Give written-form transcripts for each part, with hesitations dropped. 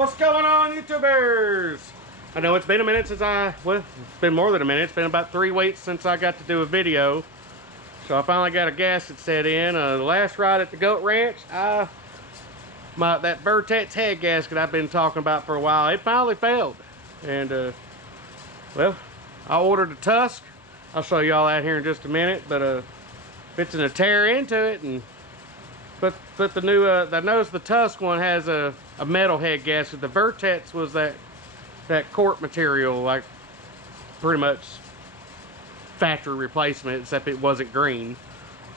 What's going on, YouTubers? I know it's been a minute since well, it's been more than a minute. It's been about 3 weeks since I got to do a video. So I finally got a gasket set in. The last ride at the goat ranch, that Vertex head gasket I've been talking about for a while, it finally failed. And, well, I ordered a tusk. I'll show y'all that here in just a minute. But, fixing to tear into it and put the new, I noticed the tusk one has a metal head gasket. The Vertex was that cork material, like pretty much factory replacement, except it wasn't green.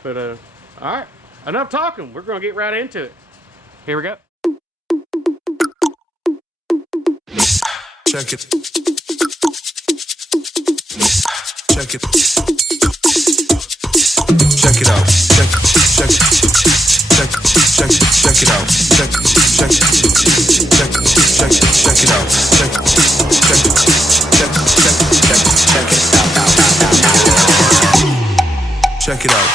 But all right, enough talking. We're gonna get right into it. Here we go. Check it. Check it. Check it out. Check it out. Check it out. Check it out.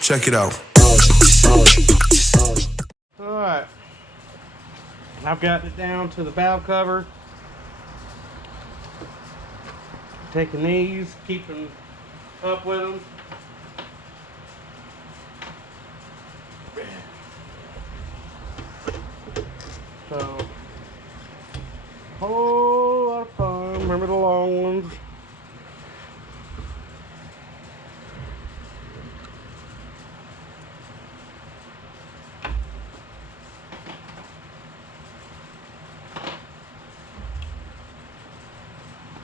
Check it out. Alright, I've got it down to the valve cover. Taking these, keeping up with them. So, whole lot of fun. Remember the long ones.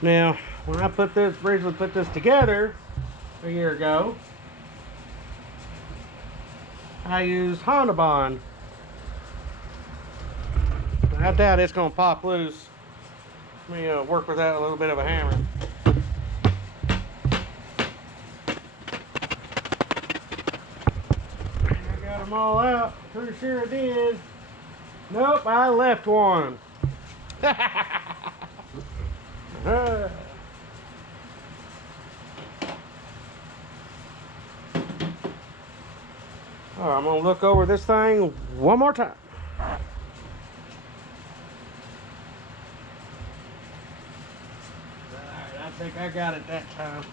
Now, when I originally put this together a year ago, I used Honda Bond. I doubt it's going to pop loose. Let me work with that with a little bit of a hammer. I got them all out. Pretty sure I did. Nope, I left one. Alright, I'm going to look over this thing one more time. Alright, I think I got it that time.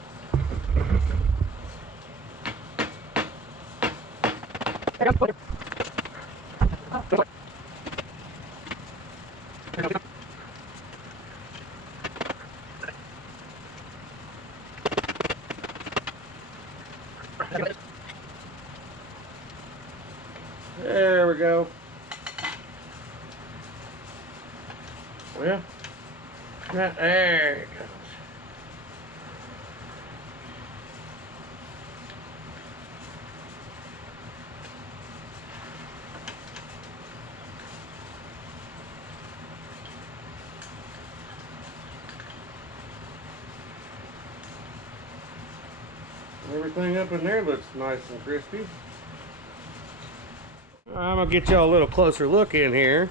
There we go. Well, there it goes. Everything up in there looks nice and crispy. I'm gonna get y'all a little closer look in here.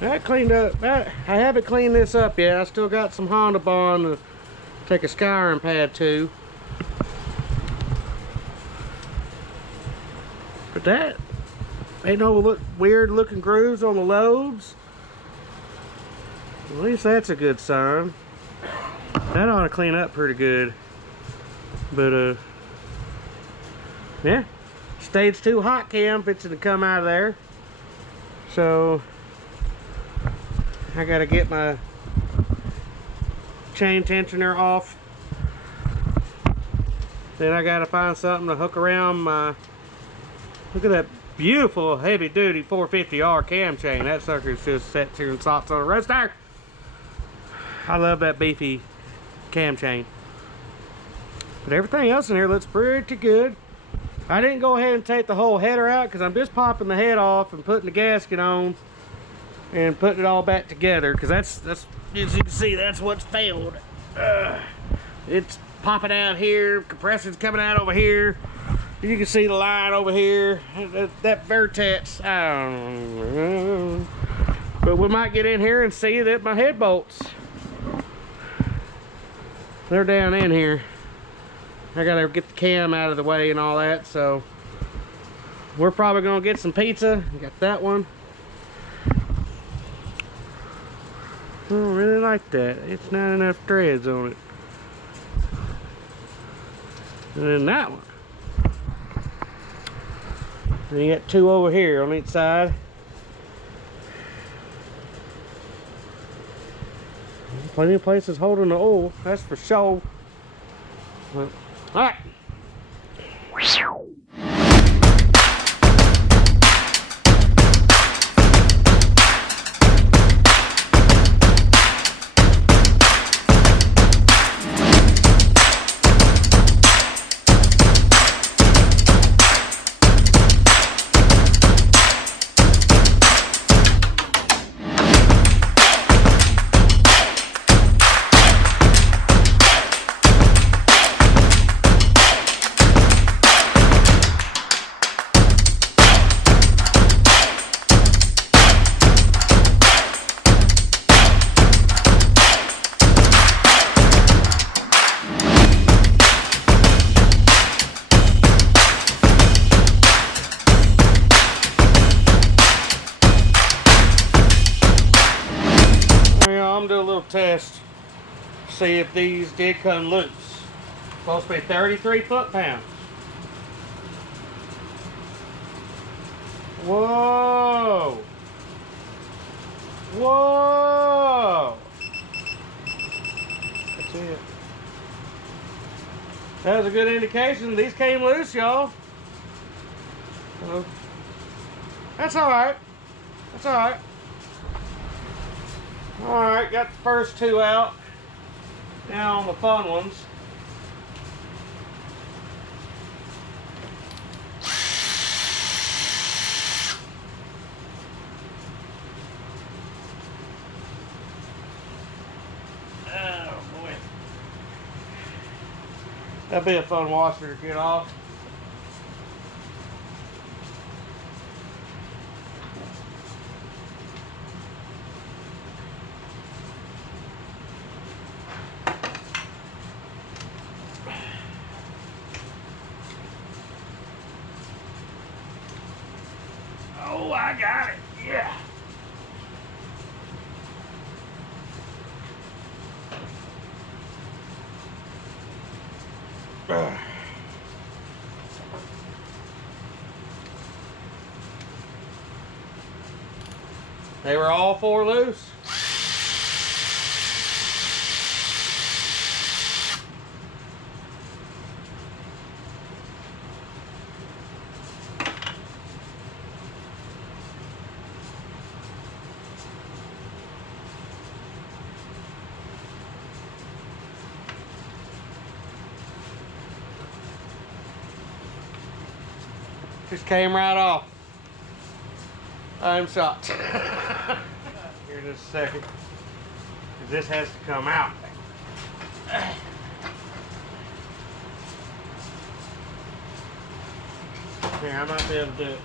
I cleaned up. I haven't cleaned this up yet. I still got some Honda Bond to take a scouring pad to. But that ain't no weird looking grooves on the lobes. At least that's a good sign. That ought to clean up pretty good. But yeah. Stage 2 hot cam fixing to come out of there. So I gotta get my chain tensioner off. Then I gotta find something to hook around my, look at that beautiful heavy duty 450R cam chain. That sucker's just set to and slots on a roadster. I love that beefy cam chain. But everything else in here looks pretty good. I didn't go ahead and take the whole header out because I'm just popping the head off and putting the gasket on and putting it all back together, because that's as you can see, that's what's failed. It's popping out here, compressor's coming out over here. You can see the line over here. That vertex, I don't know. But we might get in here and see that my head bolts, they're down in here. I gotta get the cam out of the way and all that, so we're probably gonna get some pizza. Got that one. I don't really like that. It's not enough threads on it. And then that one. And you got two over here on each side. Plenty of places holding the oil, that's for sure. All right. I'm gonna do a little test, see if these did come loose. Supposed to be 33 foot-pounds. Whoa! Whoa! That's it. That was a good indication these came loose, y'all. That's alright. That's alright. Alright, got the first two out. Now on the fun ones. Oh boy. That'd be a fun washer to get off. Oh, I got it. Yeah. They were all four loose. Just came right off. I'm shocked. Here just a second. 'Cause this has to come out. Here, I might be able to do it.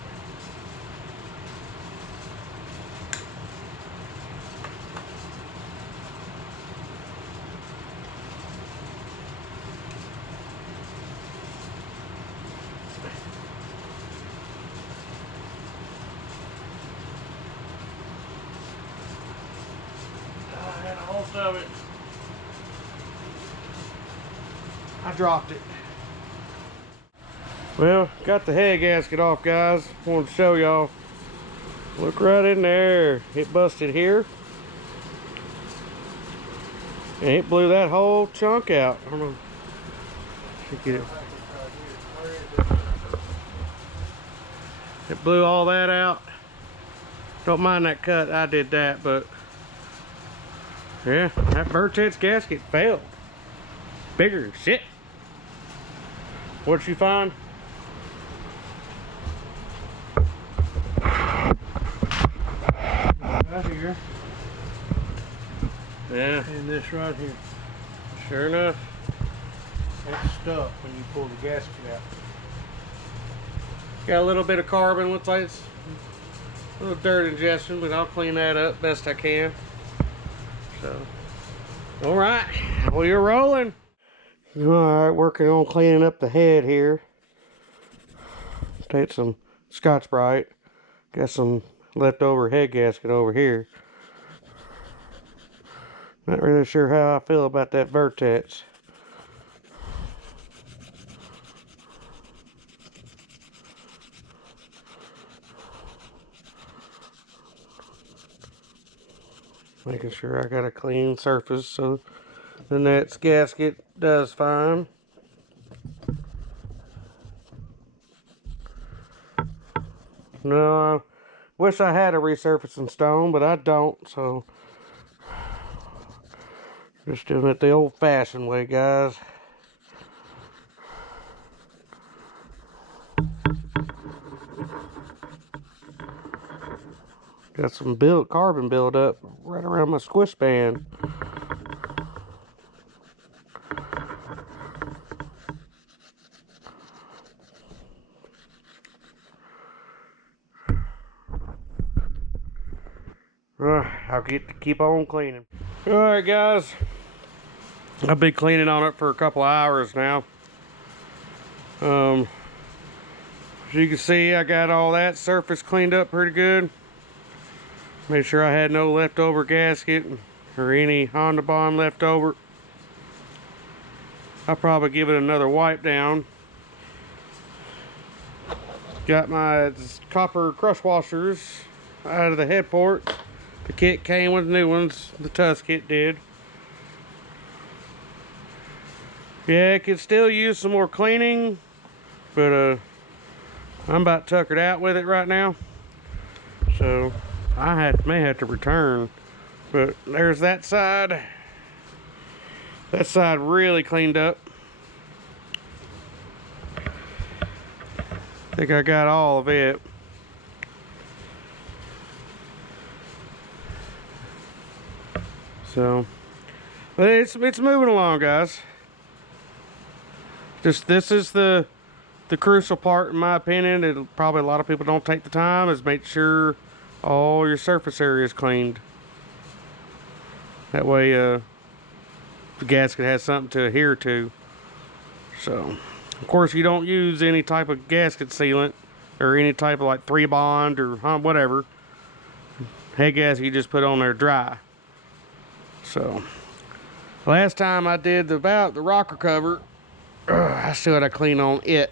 Of it. I dropped it. Well, got the head gasket off, guys. Wanted to show y'all. Look right in there. It busted here. And it blew that whole chunk out. I don't know if you get it. It blew all that out. Don't mind that cut. I did that, but Yeah, that Vertex gasket failed. Bigger than shit. What'd you find? Right here. Yeah. And this right here. Sure enough. That's stuck when you pull the gasket out. Got a little bit of carbon. Looks like it's a little dirt ingestion, but I'll clean that up best I can. So, all right. Well, you're rolling. All right, working on cleaning up the head here. Take some Scotch-Brite. Got some leftover head gasket over here. Not really sure how I feel about that Vertex. Making sure I got a clean surface so the next gasket does fine. No, I wish I had a resurfacing stone, but I don't, so just doing it the old-fashioned way, guys. Got some carbon buildup right around my squish band. I'll get to keep on cleaning. All right, guys. I've been cleaning on it for a couple hours now. As you can see, I got all that surface cleaned up pretty good. Made sure I had no leftover gasket or any Honda bond left over. I'll probably give it another wipe down. Got my copper crush washers out of the head port. The kit came with new ones, the Tusk kit did. Yeah, it could still use some more cleaning, but I'm about tuckered out with it right now. So I may have to return. But there's that side. That side really cleaned up. I think I got all of it. So, but it's moving along, guys. This is the crucial part, in my opinion. Probably a lot of people don't take the time, is make sure all your surface area is cleaned. That way, the gasket has something to adhere to. So, of course, you don't use any type of gasket sealant or any type of like 3-bond or whatever. Head gasket you just put on there dry. So, last time I did the rocker cover, I still had to clean on it.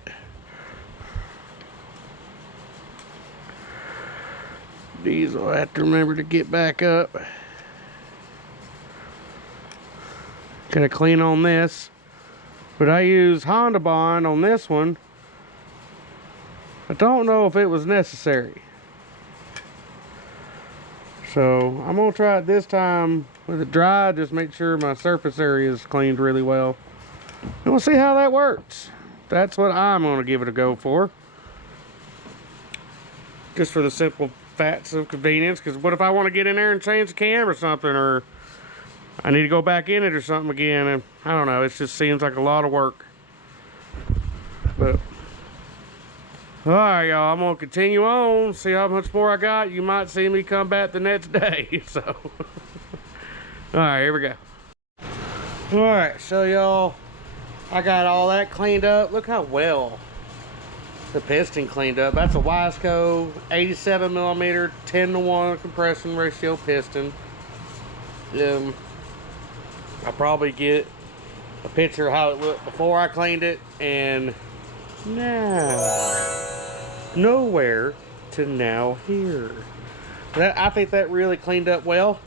These will have to remember to get back up. Gotta clean on this. But I use Honda bond on this one. I don't know if it was necessary. So I'm gonna try it this time with it dry, just make sure my surface area is cleaned really well. And we'll see how that works. That's what I'm gonna give it a go for. Just for the simple facts of convenience, because what if I want to get in there and change the cam or something, or I need to go back in it or something again, and I don't know, it just seems like a lot of work. But alright, y'all, I'm gonna continue on, see how much more I got. You might see me come back the next day. So alright, here we go. Alright, so y'all, I got all that cleaned up. Look how well the piston cleaned up. That's a Wiseco 87mm 10-to-1 compression ratio piston. I'll probably get a picture of how it looked before I cleaned it and now. Nowhere to now here. I think that really cleaned up well.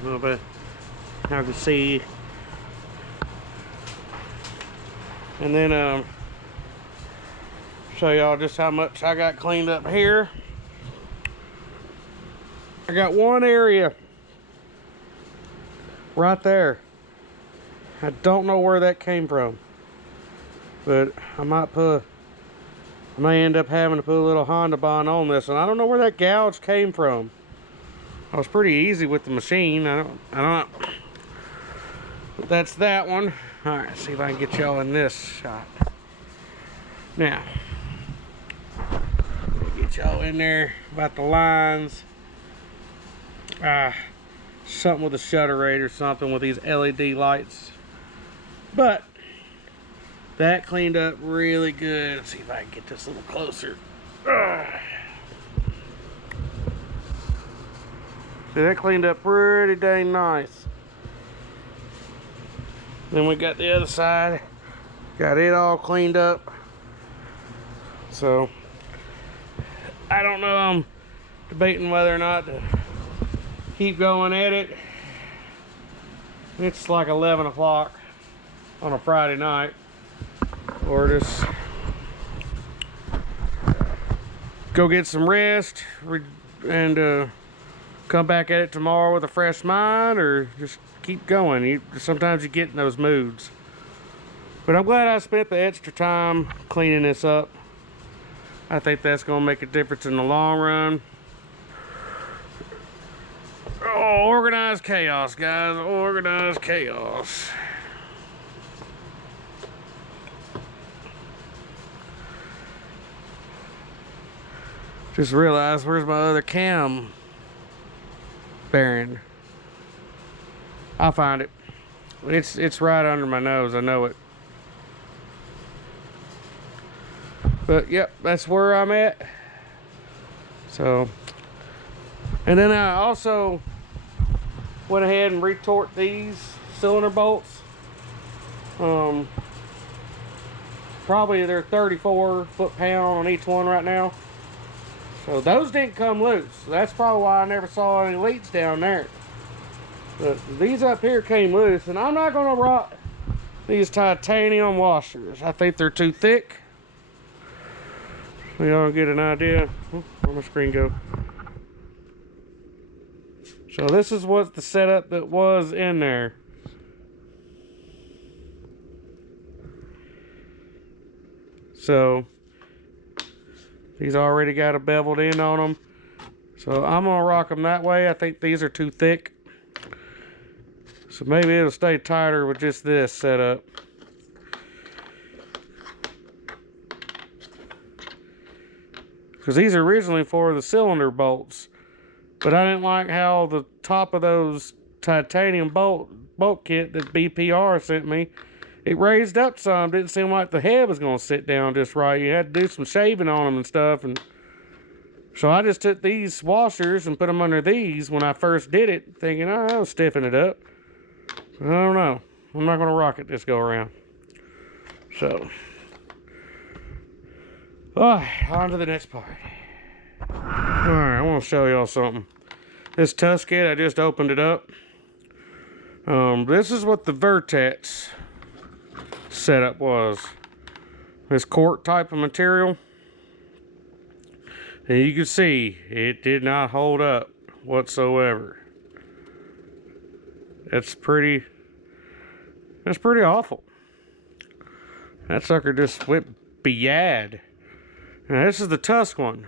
A little bit hard to see. And then show y'all just how much I got cleaned up here. I got one area right there. I don't know where that came from, but I may end up having to put a little Honda bond on this, and I don't know where that gouge came from. I was pretty easy with the machine. I don't know. But that's that one. All right, see if I can get y'all in this shot. Now, get y'all in there about the lines. Something with a shutter rate or something with these LED lights. But that cleaned up really good. Let's see if I can get this a little closer. See, that cleaned up pretty dang nice. Then we got the other side. Got it all cleaned up. So, I don't know. I'm debating whether or not to keep going at it. It's like 11 o'clock on a Friday night. Or just go get some rest and come back at it tomorrow with a fresh mind, or just keep going. Sometimes you get in those moods. But I'm glad I spent the extra time cleaning this up. I think that's going to make a difference in the long run. Oh, organized chaos, guys. Organized chaos. Just realized, where's my other cam bearing? I'll find it. It's right under my nose. I know it. But yep, that's where I'm at. So, and then I also went ahead and retorqued these cylinder bolts. Probably they're 34 foot-pound on each one right now. So those didn't come loose. That's probably why I never saw any leaks down there. But these up here came loose, and I'm not gonna rock these titanium washers. I think they're too thick. So y'all get an idea. Where'd my screen go? So this is what the setup that was in there. So these already got a beveled end on them. So I'm gonna rock them that way. I think these are too thick. So maybe it'll stay tighter with just this setup. Because these are originally for the cylinder bolts. But I didn't like how the top of those titanium bolt kit that BPR sent me, it raised up some. Didn't seem like the head was going to sit down just right. You had to do some shaving on them and stuff. And so I just took these washers and put them under these when I first did it, thinking, oh, I'll stiffen it up. I don't know. I'm not going to rock it this go around. So, on to the next part. Alright, I want to show y'all something. This gasket, I just opened it up. This is what the Vertex setup was. This cork type of material. And you can see, it did not hold up whatsoever. That's pretty awful. That sucker just went bad. Now this is the tusk one.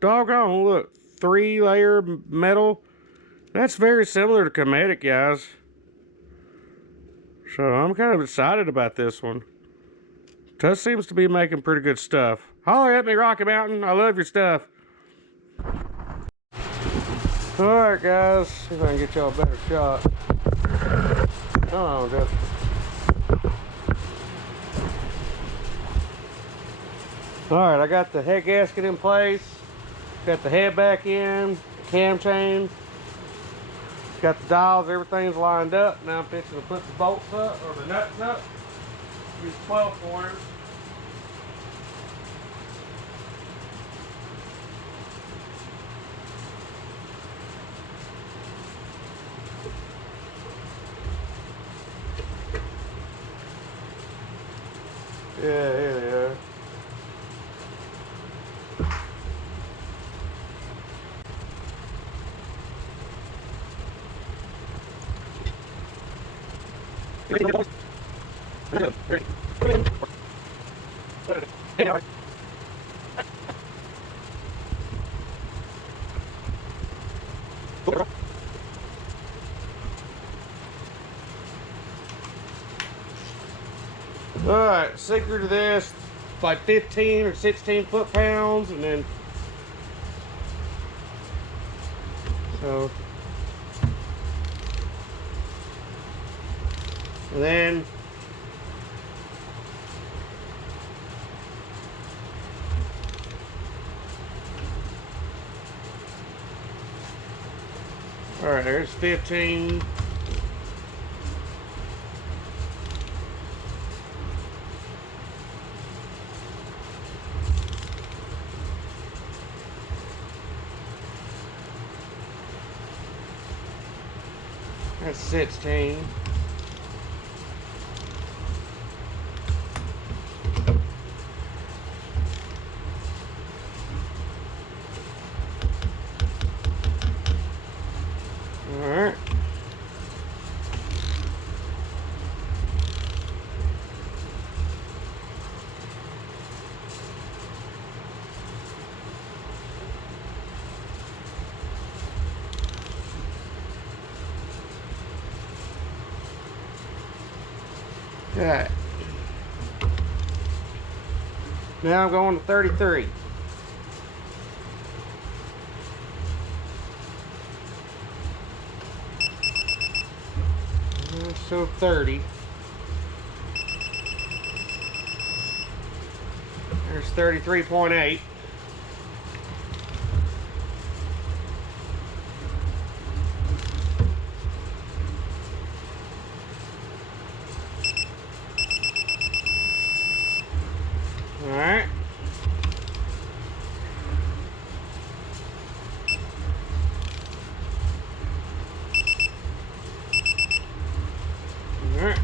Doggone, look, 3-layer metal. That's very similar to Cometic, guys. So I'm kind of excited about this one. Tusk seems to be making pretty good stuff. Holler at me, Rocky Mountain. I love your stuff. Alright, guys. See if I can get y'all a better shot. Come on, Jeff. Alright, I got the head gasket in place. Got the head back in, the cam chain. Got the dials, everything's lined up. Now I'm fixing to put the bolts up, or the nuts up. Use 12 pointers. Yeah, here they are. Alright, secret to this, like 15 or 16 foot-pounds, and then and then alright, there's 15. That's 16. All right. Okay. Now I'm going to 33. So 30. There's 33.8. All right. All right.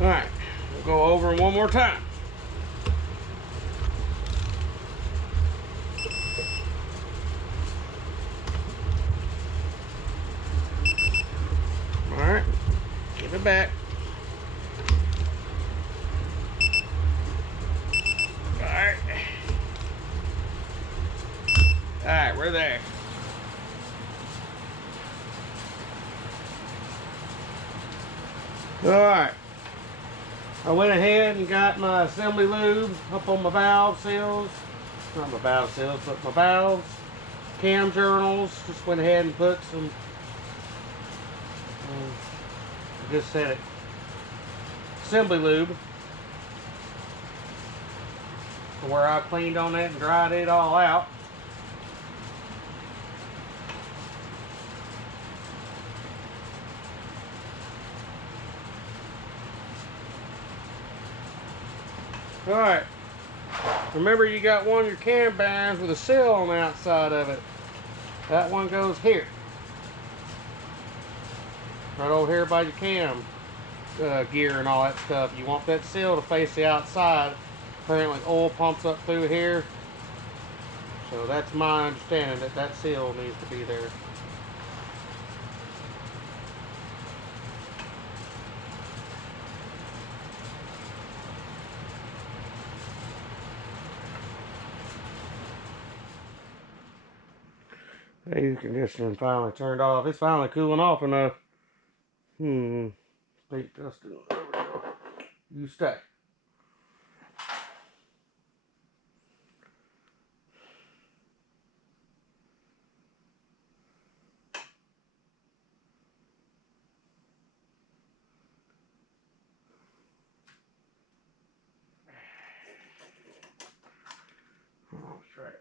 All right. We'll go over them one more time. All right. Give it back. Alright, we're there. Alright. I went ahead and got my assembly lube up on my valve seals. Not my valve seals, but my valves. Cam journals. Just went ahead and put some, I just said it, assembly lube. Where I cleaned on it and dried it all out. Alright, remember you got one of your cam bands with a seal on the outside of it. That one goes here. Right over here by your cam gear and all that stuff. You want that seal to face the outside. Apparently oil pumps up through here. So that's my understanding, that that seal needs to be there. Air conditioning finally turned off. It's finally cooling off enough. State Dustin. There we go. You stay. Oh, that's right.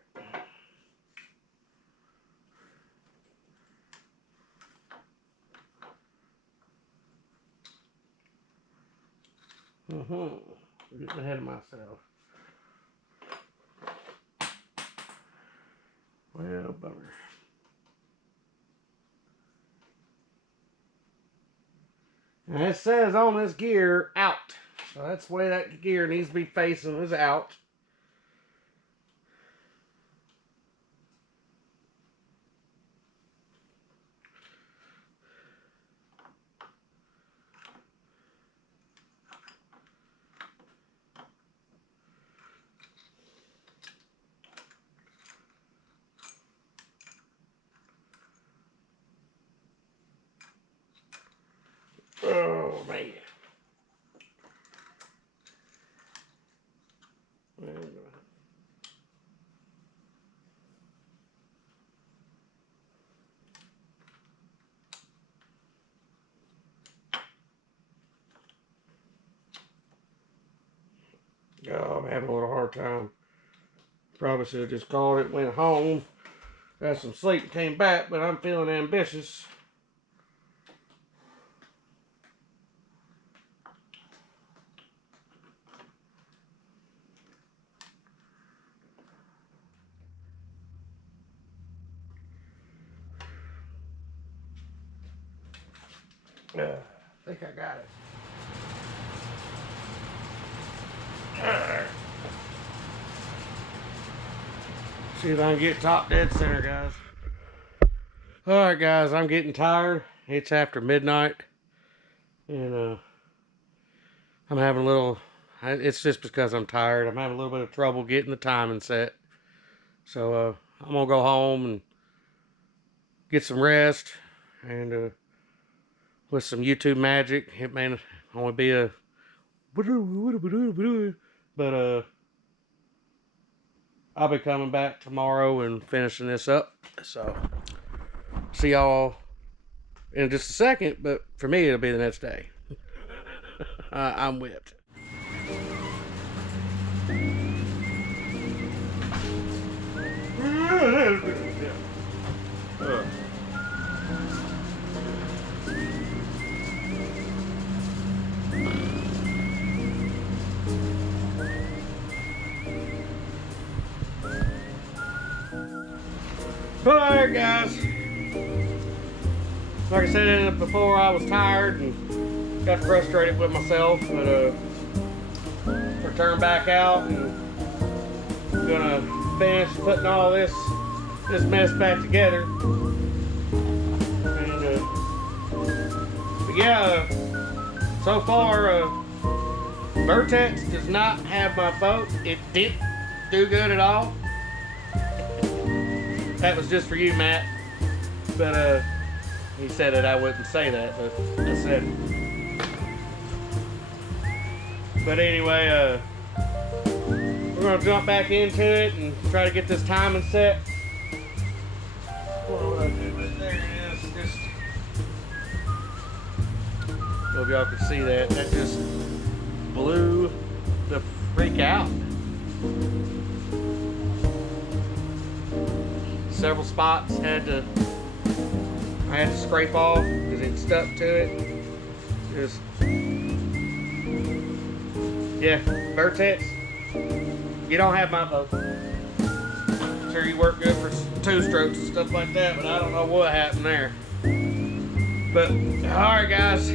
Getting ahead of myself. Well, bummer. And it says on this gear, out. So that's the way that gear needs to be facing, is out. man. Oh, I'm having a little hard time. Probably should have just called it, went home, got some sleep, and came back, but I'm feeling ambitious. I think I got it. See if I can get top dead center, guys. Alright, guys, I'm getting tired. It's after midnight. And I'm having a little... It's just because I'm tired. I'm having a little bit of trouble getting the timing set. So, I'm going to go home and get some rest. And with some YouTube magic. It may only be a... But, I'll be coming back tomorrow and finishing this up. So, see y'all in just a second, but for me, it'll be the next day. I'm whipped. Alright, guys. Like I said before, I was tired and got frustrated with myself, but returned back out and gonna finish putting all this mess back together. And but yeah, so far Vertex does not have my boat. It didn't do good at all. That was just for you, Matt. But he said that I wouldn't say that, but I said it. But anyway, we're gonna jump back into it and try to get this timing set. What would I do? But there it is. Just hope y'all can see that. That just blew the freak out. Several spots I had to scrape off because it stuck to it. Just yeah, Vertex. You don't have my boat. I'm sure you work good for 2 strokes and stuff like that, but I don't know what happened there. But all right, guys,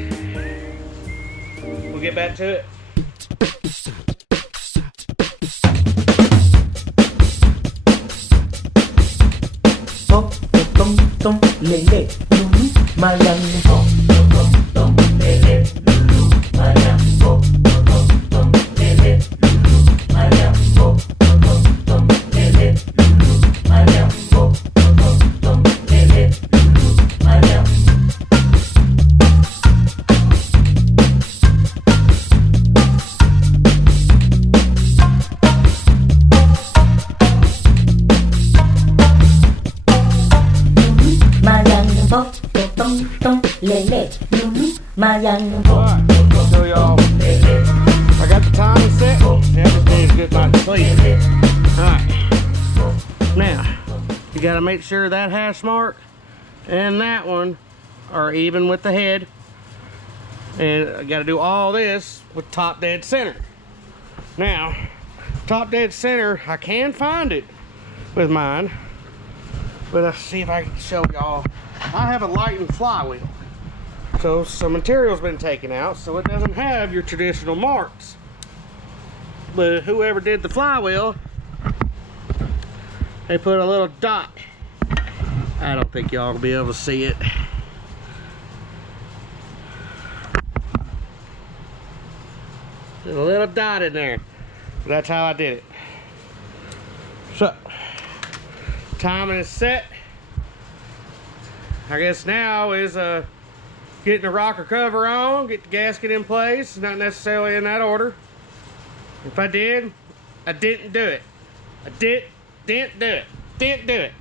we'll get back to it. Tom lele lulu mayang tom lele lulu mayang tom lele lulu mayang tom lele lulu mayang tom lele lulu mayang. Lele, lulu, mayang. Alright, so y'all, I got the timing set. Everything's a good night's sleep. Alright, now you got to make sure that hash mark and that one are even with the head, and I got to do all this with top dead center. Now, top dead center, I can find it with mine, but let's see if I can show y'all. I have a lightened flywheel, so some material's been taken out, so it doesn't have your traditional marks. But whoever did the flywheel, they put a little dot. I don't think y'all will be able to see it. There's a little dot in there. That's how I did it. So, timing is set. I guess now is getting the rocker cover on, get the gasket in place. Not necessarily in that order. If I did, I didn't do it. I didn't do it. Didn't do it.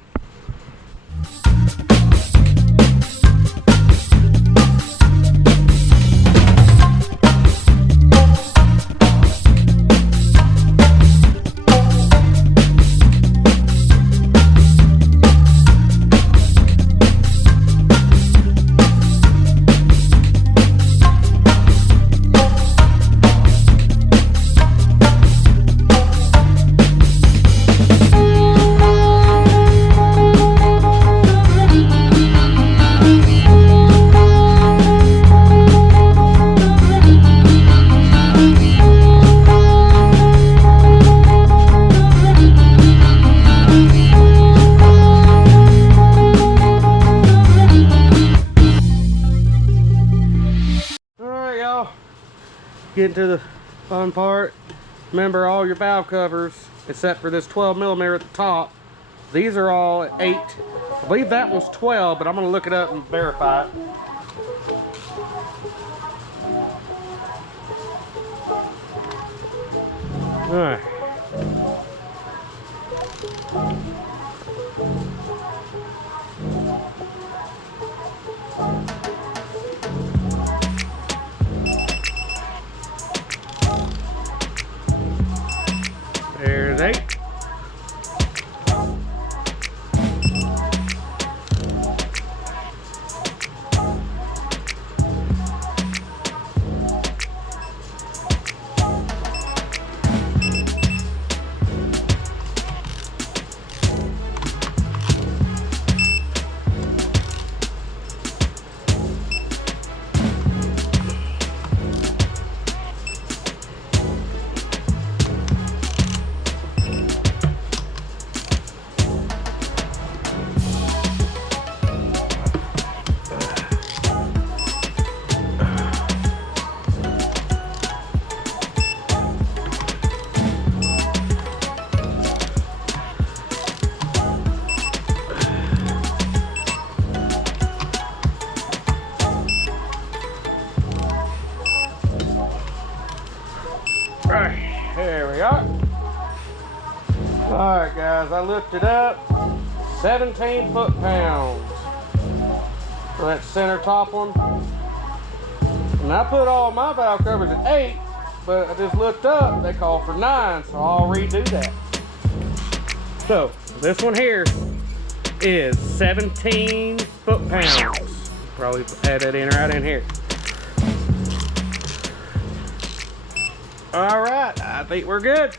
Getting to the fun part. Remember, all your valve covers, except for this 12mm at the top, these are all 8. I believe that one's 12, but I'm going to look it up and verify it. All right. There's 8. There we are. Alright guys, I looked it up. 17 foot-pounds for that center top one. And I put all my valve covers at 8, but I just looked up, they call for 9, so I'll redo that. So, this one here is 17 foot-pounds. Probably add that in right in here. Alright, I think we're good.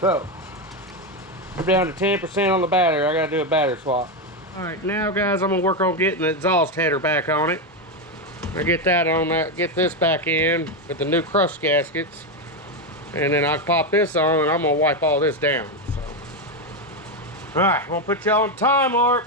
So, we're down to 10% on the battery. I gotta do a battery swap. Alright, now guys, I'm gonna work on getting the exhaust header back on it. I get that on that, get this back in with the new crush gaskets. And then I'll pop this on and I'm gonna wipe all this down. So. Alright, I'm gonna put y'all on time warp.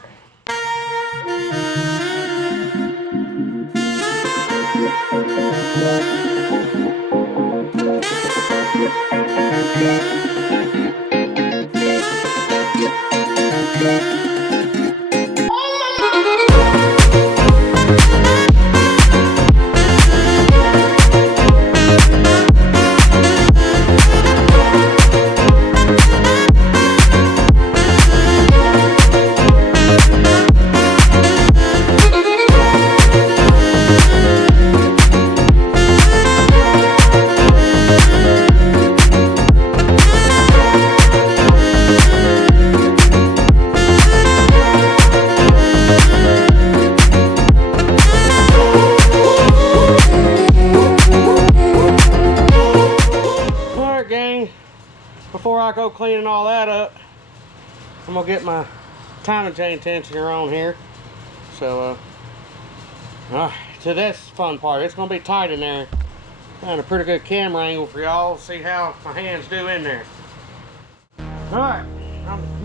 Before I go cleaning all that up, I'm gonna get my timing chain tensioner on here. So, to this fun part, it's gonna be tight in there. Got a pretty good camera angle for y'all. See how my hands do in there. All right,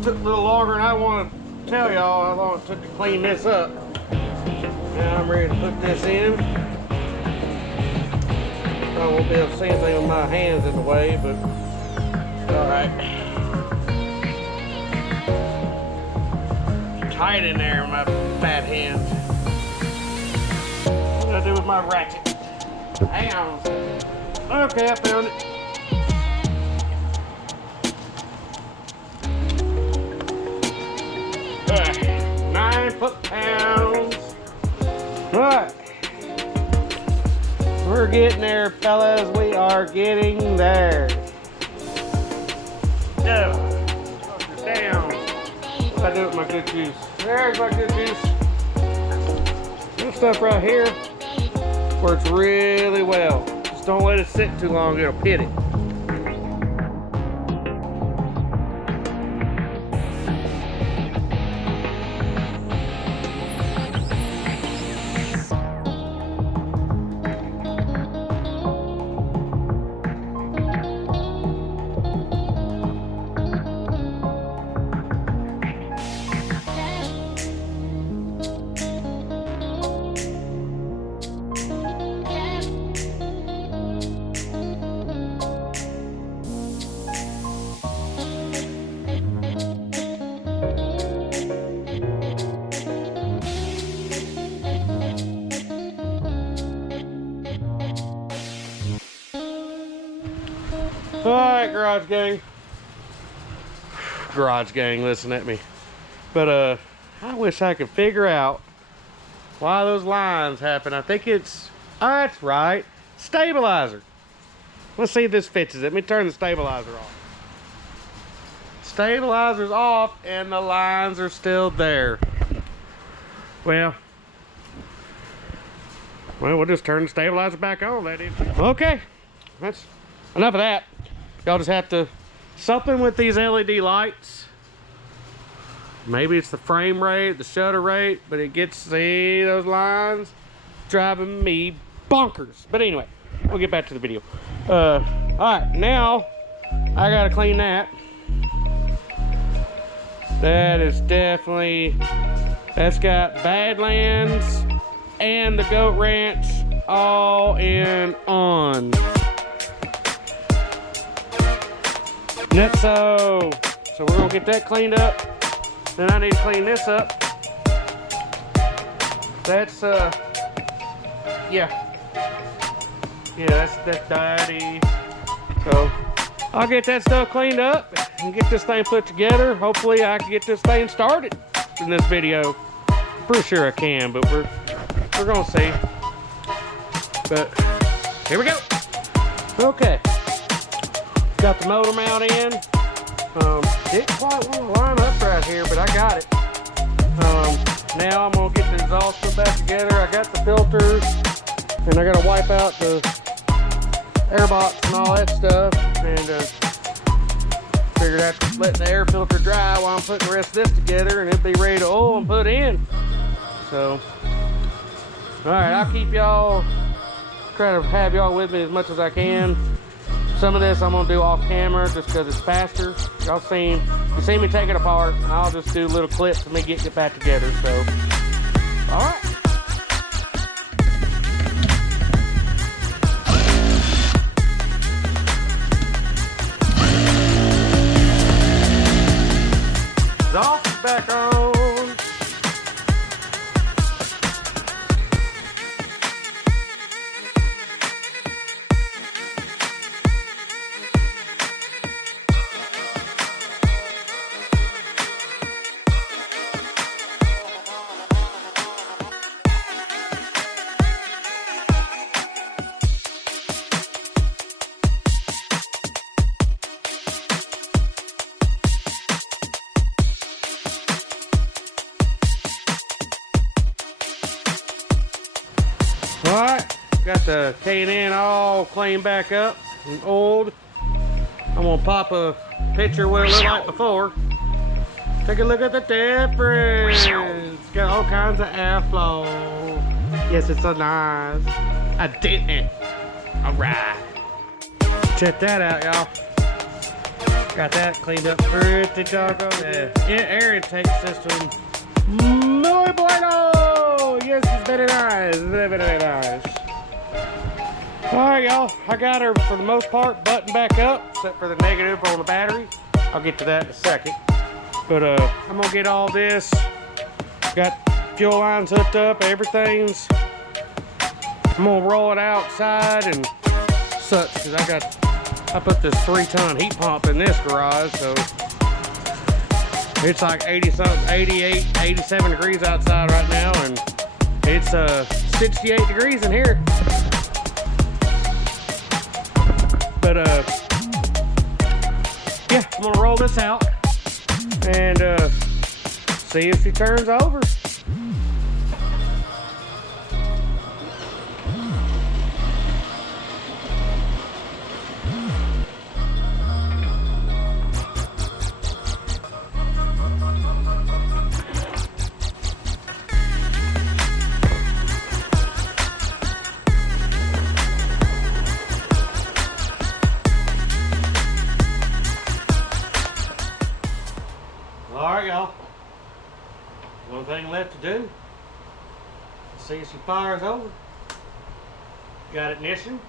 took a little longer than I want to tell y'all how long it took to clean this up. Now I'm ready to put this in. I won't be able to see anything with my hands in the way, but. Alright. Tight in there with my fat hands. gotta do with my ratchet. Hang on. Okay, I found it. Alright, 9 foot-pounds. Alright. We're getting there, fellas. We are getting there. Down. What I do with my good juice? There's my good juice. This stuff right here works really well. Just don't let it sit too long, it'll pit it. Alright, garage gang. Garage gang, listen at me. But I wish I could figure out why those lines happen. I think it's, oh, that's right, stabilizer. Let's see if this fixes it. Let me turn the stabilizer off. Stabilizer's off and the lines are still there. Well, we'll just turn the stabilizer back on. That is okay. That's enough of that. Y'all just have to, something with these LED lights. Maybe it's the frame rate, the shutter rate, but it gets, see those lines? Driving me bonkers. But anyway, we'll get back to the video. All right, now I gotta clean that. That is definitely, that's got Badlands and the Goat Ranch all in on. Nutso. So we're gonna get that cleaned up. Then I need to clean this up. That's yeah, that's dirty. So I'll get that stuff cleaned up and get this thing put together. Hopefully I can get this thing started in this video. Pretty sure I can, but we're gonna see. But here we go. Okay. Got the motor mount in. Didn't quite want to line up right here, but I got it. Now I'm gonna get the exhaust put back together. I got the filters, and I gotta wipe out the air box and all that stuff. And figured after letting the air filter dry while I'm putting the rest of this together, and it'll be ready to oil and put in. So, all right, I'll keep y'all, try to have y'all with me as much as I can. Some of this I'm gonna do off camera just because it's faster. Y'all seen, you see me take it apart. I'll just do little clips of me getting it back together. So, all right. Exhaust is back on. Alright, got the K&N all cleaned back up and oiled. I'm gonna pop a picture what it looked like before. Take a look at the difference. It's got all kinds of airflow. Yes, it's so nice. I did it. Alright. Check that out, y'all. Got that cleaned up pretty doggone. Air intake system. Muy bueno! Yes, it's very nice. Very, very nice. Alright, y'all. I got her, for the most part, buttoned back up, except for the negative on the battery. I'll get to that in a second. But I'm gonna get all this. Got fuel lines hooked up. Everything's I'm gonna roll it outside and such, because I put this 3-ton heat pump in this garage, so it's like 80 something, 88, 87 degrees outside right now, and it's 68 degrees in here. But yeah, I'm gonna roll this out and see if she turns over. Alright, y'all. One thing left to do. See if she fires over. Got ignition.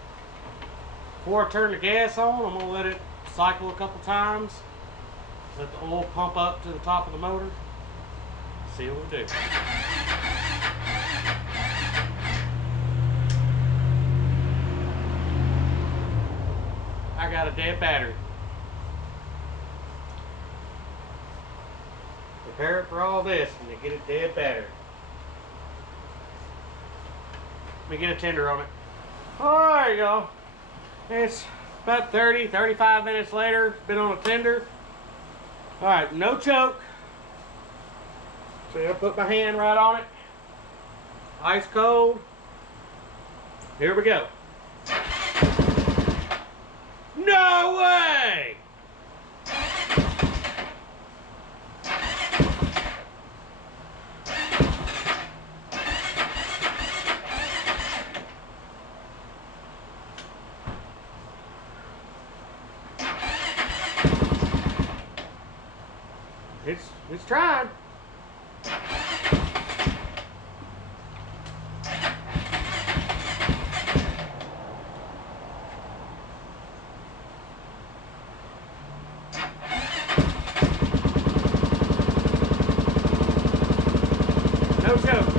Before I turn the gas on, I'm going to let it cycle a couple times. Let the oil pump up to the top of the motor. See what we do. I got a dead battery. Prepare it for all this and you get a dead battery. Let me get a tender on it. Alright, y'all. It's about 35 minutes later. Been on a tender. Alright, no choke. So I'll put my hand right on it. Ice cold. Here we go. No way! It's trying. No choke.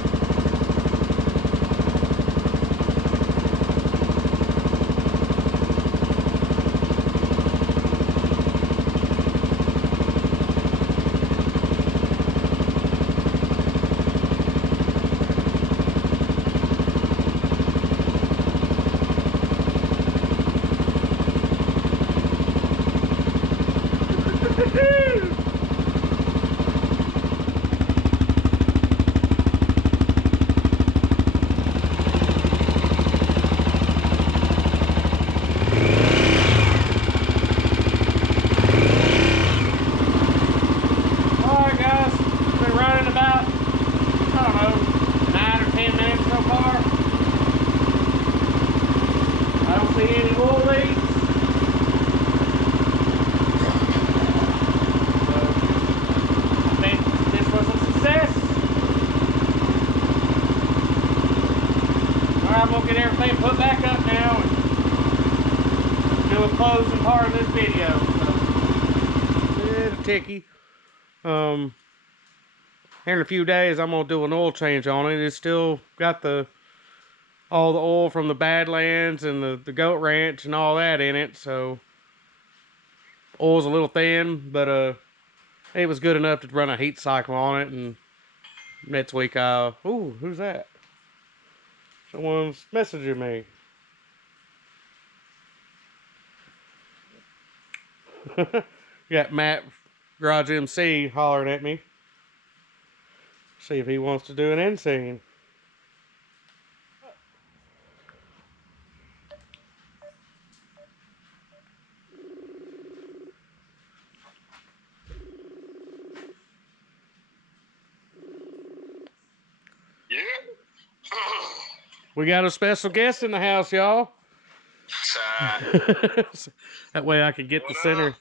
Get everything put back up now and do a closing part of this video. So, it's a ticky. Here in a few days I'm gonna do an oil change on it. It's still got all the oil from the Badlands and the goat ranch and all that in it, so oil's a little thin, but it was good enough to run a heat cycle on it. And next week ooh, who's that? Someone's messaging me. Got Matt Garage MC hollering at me. See if he wants to do an end scene. We got a special guest in the house, y'all. That way I can get the center.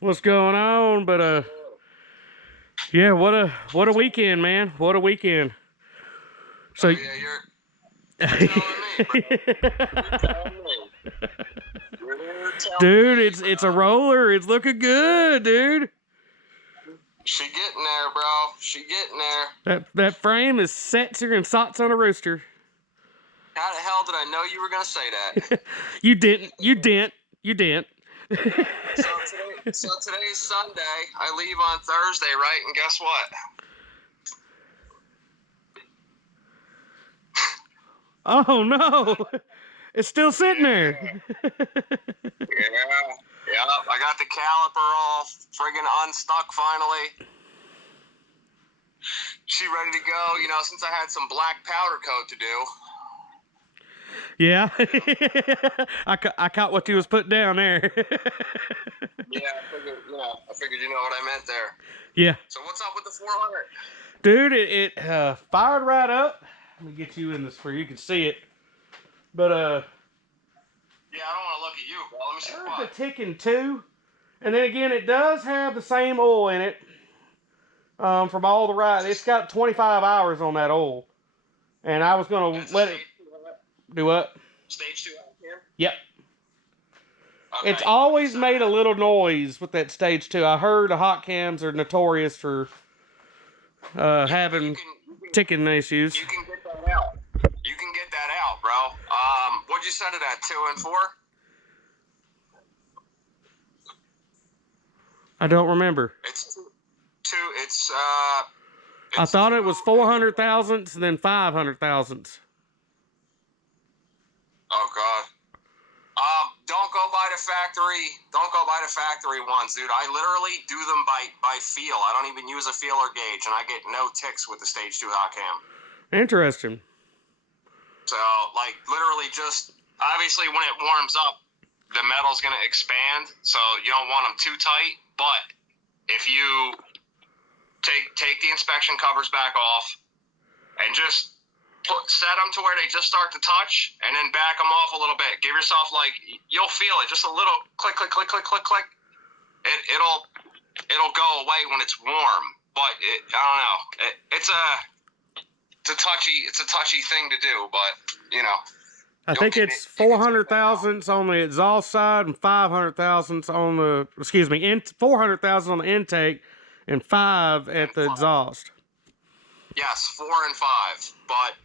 What's going on? But yeah, what a weekend, man. What a weekend. So yeah, you're telling me. Dude, it's a roller. It's looking good, dude. She getting there, bro. She getting there. That frame is setsier and sots on a rooster. How the hell did I know you were gonna say that? You didn't. You didn't. You didn't. So today's Sunday. I leave on Thursday, right? And guess what? Oh no! It's still sitting there. Yeah. I got the caliper all friggin' unstuck finally. She ready to go, you know, since I had some black powder coat to do. Yeah. I caught what you was putting down there. Yeah, I figured you know what I meant there. Yeah. So what's up with the 400? Dude, it fired right up. Let me get you in this where you can see it. But Yeah, I don't want to look at you, bro. Let me see there's what. a ticking too. And then again, it does have the same oil in it. From all the right, it's got 25 hours on that oil. And I was gonna let it do what? Stage 2 out here? Yep. Okay. It's always made a little noise with that stage 2. I heard the hot cams are notorious for having You can ticking issues. get that out. You can get that out, bro. What'd you set it at? 2 and 4? I don't remember. It's 2. I thought it was 400 thousandths and then 500 thousandths. Oh God. Don't go by the factory. Don't go by the factory ones, dude. I literally do them by feel. I don't even use a feeler gauge, and I get no ticks with the stage 2 hot cam. Interesting. So, like, literally just obviously when it warms up, the metal's gonna expand, so you don't want them too tight. But if you take the inspection covers back off and just set them to where they just start to touch, and then back them off a little bit. Give yourself, like, you'll feel it, just a little click, click, click, click, click, click. It'll go away when it's warm, but I don't know. It's a touchy thing to do, but you know. I think it's 400 thousandths on the exhaust side and 500 thousandths on the 400 thousandths on the intake and 5 at the exhaust. Yes, 4 and 5, but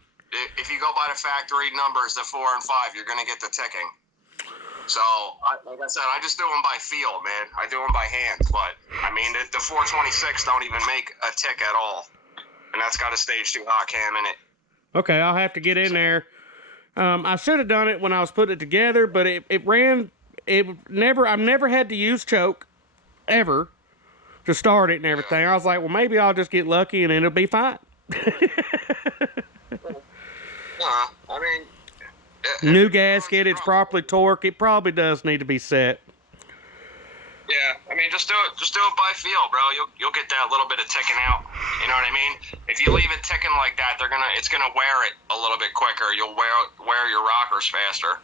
if you go by the factory numbers, the 4 and 5, you're going to get the ticking. So, like I said, I just do them by feel, man. I do them by hand, but, I mean, the 426 don't even make a tick at all, and that's got a stage 2 hot cam in it. Okay, I'll have to get in there. I should have done it when I was putting it together, but I've never had to use choke, ever, to start it and everything. I was like, well, maybe I'll just get lucky and it'll be fine. I mean... New gasket, it's properly torqued. It probably does need to be set. Yeah, I mean, just do it by feel, bro. You'll get that little bit of ticking out. You know what I mean? If you leave it ticking like that, it's gonna wear it a little bit quicker. You'll wear your rockers faster.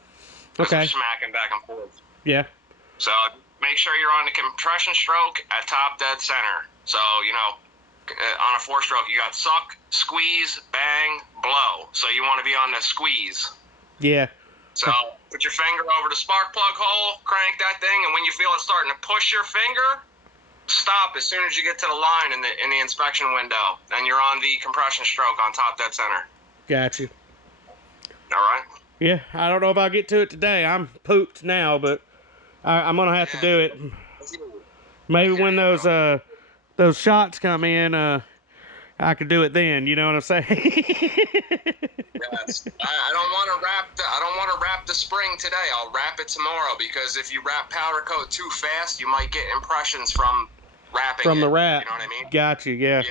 Okay. Smacking back and forth. Yeah. So make sure you're on the compression stroke at top dead center. So you know, on a 4-stroke, you got suck, squeeze, bang, blow. So you want to be on the squeeze. Yeah. So put your finger over the spark plug hole, crank that thing, and when you feel it starting to push your finger, stop as soon as you get to the line in the inspection window, and you're on the compression stroke on top dead center. Got you. All right? Yeah, I don't know if I'll get to it today. I'm pooped now, but I'm going to have to do it. Maybe when those shots come in, I could do it then, you know what I'm saying? Yes. I don't want to wrap the spring today. I'll wrap it tomorrow, because if you wrap powder coat too fast, you might get impressions from wrapping From the it, wrap. You know what I mean? Got you, yeah. Yeah.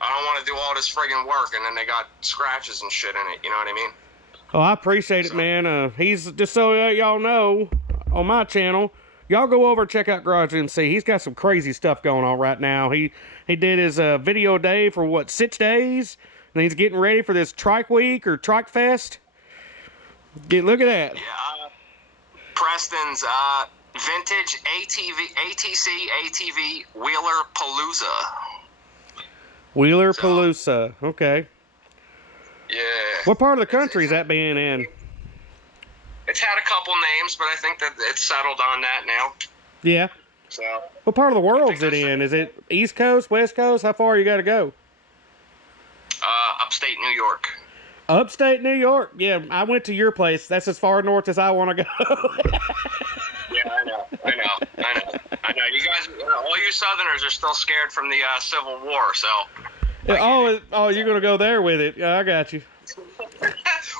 I don't want to do all this friggin' work and then they got scratches and shit in it. You know what I mean? Oh, I appreciate it, man. He's just so y'all know, on my channel, y'all go over and check out Garage MC. He's got some crazy stuff going on right now. He did his video day for 6 days, and he's getting ready for this Trike Week or Trike Fest. Look at that. Yeah. Preston's vintage ATV Wheeler Palooza. Wheeler Palooza. Okay. Yeah. What part of the country is that being in? It's had a couple names, but I think that it's settled on that now. Yeah. So. What part of the world's it in? Is it East Coast, West Coast? How far you got to go? Upstate New York. Upstate New York. Yeah, I went to your place. That's as far north as I want to go. Yeah, I know. You guys, all you Southerners are still scared from the Civil War, so. Oh, you're gonna go there with it. I got you. Well,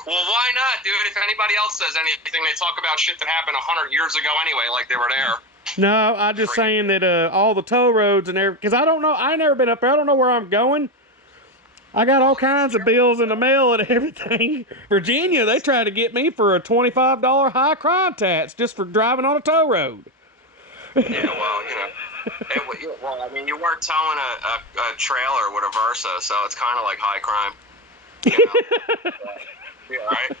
why not, dude? If anybody else says anything, they talk about shit that happened 100 years ago anyway, like they were there. No, I'm just saying that all the toll roads and everything, because I don't know, I ain't never been up there. I don't know where I'm going. I got all kinds of bills in the mail and everything. Virginia, they tried to get me for a $25 high crime tax just for driving on a toll road. Yeah, well, you know. Well, I mean, you weren't towing a trailer with a Versa, so it's kind of like high crime. You know? Yeah, right?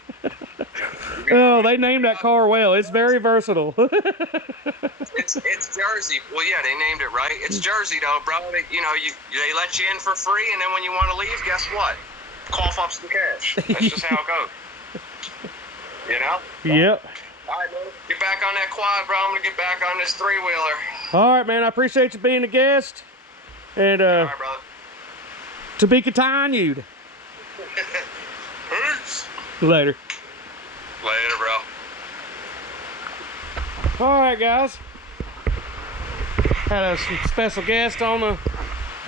Oh, they named that car well. It's very versatile. It's Jersey. Well, yeah, they named it right. It's Jersey, though, bro. They let you in for free, and then when you want to leave, guess what? Cough up some cash. That's just how it goes. You know? Yep. All right, man. Get back on that quad, bro. I'm going to get back on this three-wheeler. All right, man. I appreciate you being a guest. And, all right, brother. to be continued. Peace. Later. Later, bro. All right, guys. Had a special guest on the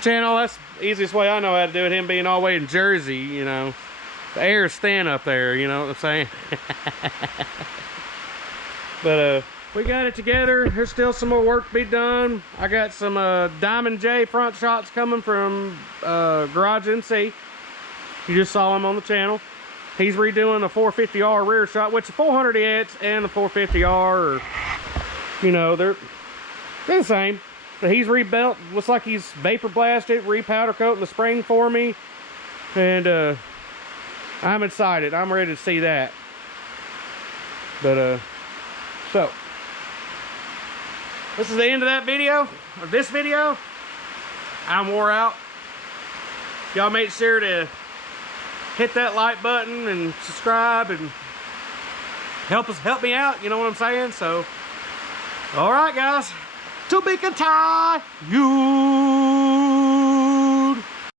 channel. That's the easiest way I know how to do it. Him being all the way in Jersey, you know. The air is thin up there, you know what I'm saying? But we got it together. There's still some more work to be done. I got some Diamond J front shots coming from Garage NC. You just saw him on the channel. He's redoing the 450R rear shot, which the 400EX and the 450R are, you know, they're the same. But he's rebuilt. Looks like he's vapor blasted, repowder coating the spring for me. And I'm excited. I'm ready to see that. But so this is the end of that video, of this video. I'm wore out. Y'all make sure to hit that like button and subscribe and help me out, you know what I'm saying? So, all right, guys, to be continued.